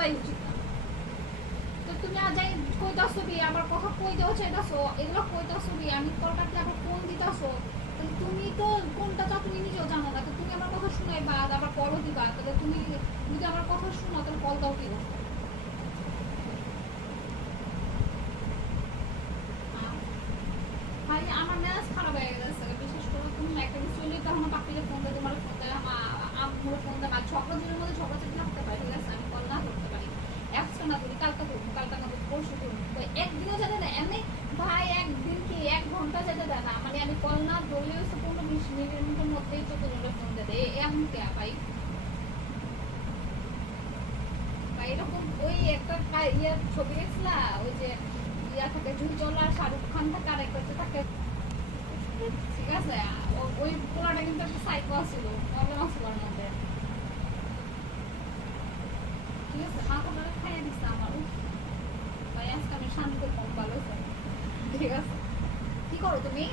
বলাই উচিত না। তো তুমি যাই কইতাছো কি আবার কথা কই দেও চাইতাছো, এগুলো কইতাছো কি আমি কল কাটলে আবার ফোন দিতাছো, তাহলে তুমি তো কোনটা চাও তুমি নিজেও জানো না। তো তুমি আমার কথা শুনাইবা আবার কলও দিবা, তাহলে তুমি যদি আমার কথা শুনো তাহলে কল দাও কি ভাই? আমার মেজাজ খারাপ হয়ে গেছে, বিশেষ করে তুমি একটা কিছু চলে তখন পাপিকে ফোন দেয়, তোমার ফোন দেয়, আমার ফোন দেয়, আর ঝগড়া দিনের মধ্যে ঝগড়া চেপে থাকতে পারি, ঠিক আছে? আমি কল না করতে পারি, আজকে না করি কালকে করবো, কালকে না করবো পরশু করবো, একদিনও যেতে দেয় এমনি ভাই, একদিন কি 1 ঘন্টা যেতে দেয় না। মানে আমি কল না ধরলেও 15-20 মিনিটের মধ্যেই 14 জনের ফোন দেয়, এমন কে ভাই? ভাই এরকম ওই একটা ইয়ে ছবি দেখছিলা, ওই যে ইয়া থাকে জুজল আর শাহরুখ খান থাকে, আর একটা থাকে, ঠিক আছে? ওই পোলাটা কিন্তু একটা সাইকো ছিল, প্রবলেম আছিল ওর মধ্যে, ঠিক আছে? মাথাটা খাইয়ে দিচ্ছে আমার। ভাই আজকে আমি শান্তিতে কম ভালো, ঠিক আছে? কি করো তুমি?